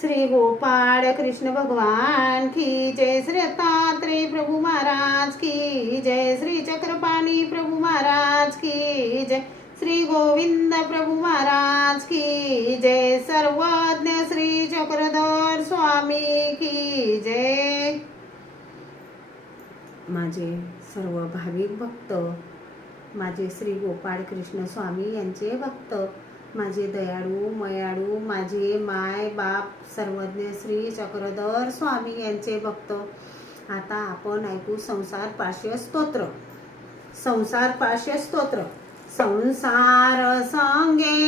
श्री गोपाळ कृष्ण भगवान की जय, श्री दत्तात्रेय प्रभु महाराज की जय, श्री चक्रपाणी प्रभु महाराज की जय, श्री गोविंद प्रभु महाराज की जय, सर्वज्ञ श्री चक्रधर स्वामी की जय। माझे सर्व भाविक भक्त, माझे श्री गोपाळ कृष्ण स्वामी यांचे भक्त, माझे दयाळू मयाळू, माझे माय बाप सर्वज्ञ श्री चक्रधर स्वामी यांचे भक्त, आता आपण ऐकू संसार पाश्य स्तोत्र। संसार पाश्य स्तोत्र। संसार संगे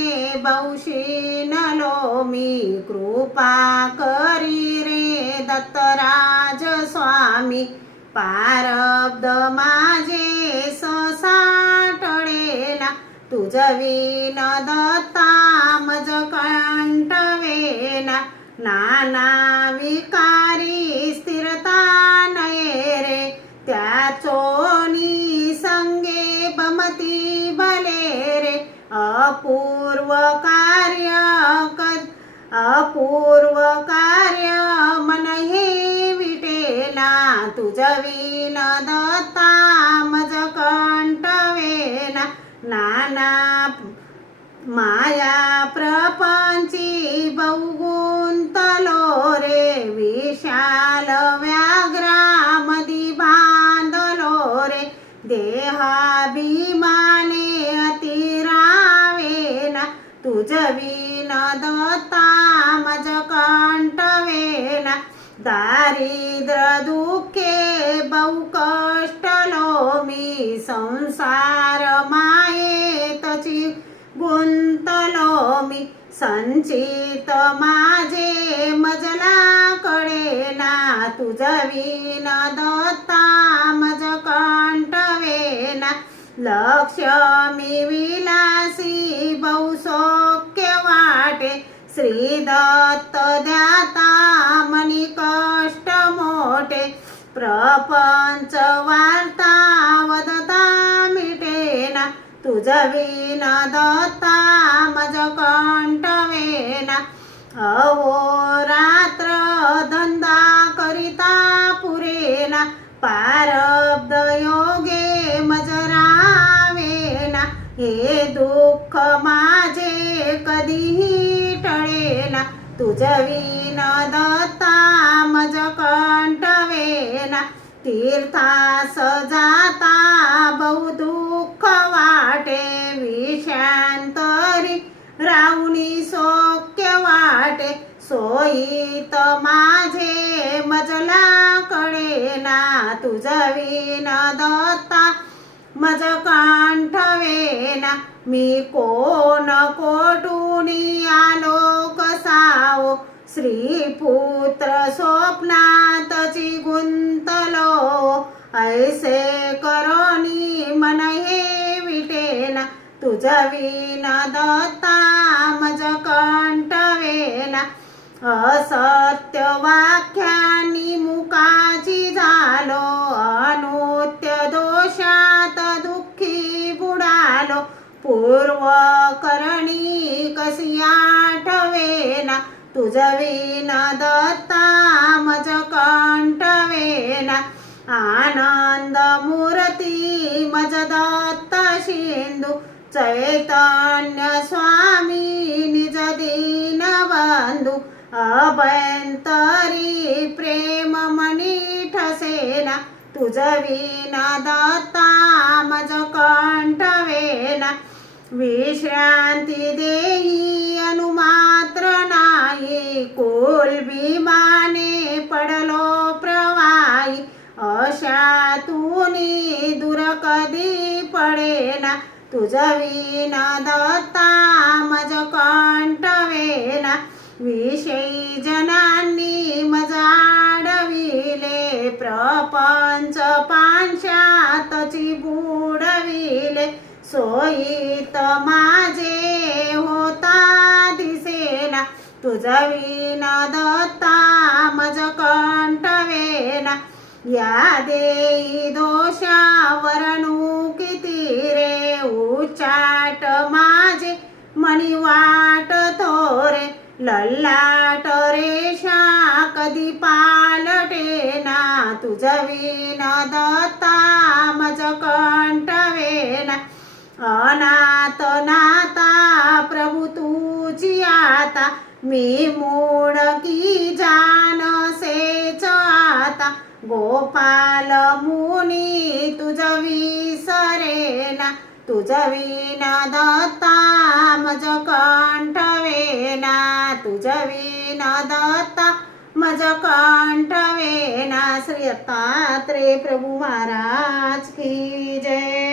बहुशीनलो मी, कृपा करी रे दत्तराज स्वामी, पारब्ध माझे ससाटळेला, तुझ विन दत्ता मज कंठवेना, नाना विकारी स्थिरता नये रे, त्याचोनी संगे बमती भले रे, अपूर्व कार्य मन हे विटेला, तुझ विन दत्ता मज कंठवेना, नाना माया प्रपंची बहुगुंतलो रे, विशाल व्याघ्रामधी बांधलो रे, देहाभिमाने अतिरावेना, तुझ विन दत्ता मज कंठवेना, दारिद्र्य दुःखे बहुकष्टलो मी, संसार मायेतची गुंतलो मी, संचित माझे मजला कळेना, तुझ विन दत्ता मज कंठवेना, लक्ष्मी विलासी बहुसौख्य वाटे, श्री दत्त द्याता मनी कष्ट मोठे, प्रपंच वार्ता वदता मिटेना, तुझ विन दत्ता मज कंठवेना, अहोरात्र धंदा करिता पुरेना, पारब्ध योगे मज रावेना, हे दुःख माझे कधीही टळेना, तुझ विन दत्ता मज कंठवेना, तीर्थास जाता बहु दुःख वाटे, विषांतरी राहुनी सौख्य वाटे, सोयीत माझे मजला कळेना, तुझ विन दत्ता मज कंठवेना, मी कोण कोटुनी आलो कसावो, श्रीपुत्र स्वप्नातची गुंतलो, ऐसे करोनी मन हे विटेना, तुझ विन दत्ता मज कंठवेना, असत्य वाक्यानी मुखाची झालो, अनुत्य दोषात दुःखी बुडालो, पूर्व करणी कशी आठवेना, तुझ विन दत्ता मज कंठवेना, आनंद मूर्ती मज दत्त सिंधू, चैतन्य स्वामी निज दीन बंधू, अभयंतरी प्रेम मनी ठसेना, तुझ विन दत्ता मज कंठवेना, विश्रांती देही अनुमात्र नाही, कुल भीमाने पडलो प्रवाही, अशातूनी दूर कधी पडेना, तुझ विन दत्ता मज कंठवेना, विषयी जनांनी मज आडविले, प्रपंच पांचातची बुडविले, सोयीत माझे होता दिसेना, तुझ विन दत्ता मज कंठवेना, या देई दोषावरणू किती रे, उच्चाट माझे मनी वाट थोरे, ललाट रेषा कधी पालटेना तुझ विन दत्ता मज कंठवेना अनाथ नाता प्रभु तुझी आता मी मूड की जान सेच आता गोपाल मुनी तुझ विसरेना तुझ विन दत्ता मज कंठवेना तुझ विन दत्ता मज कंठवेना। श्री दत्तात्रेय प्रभु महाराज की जय।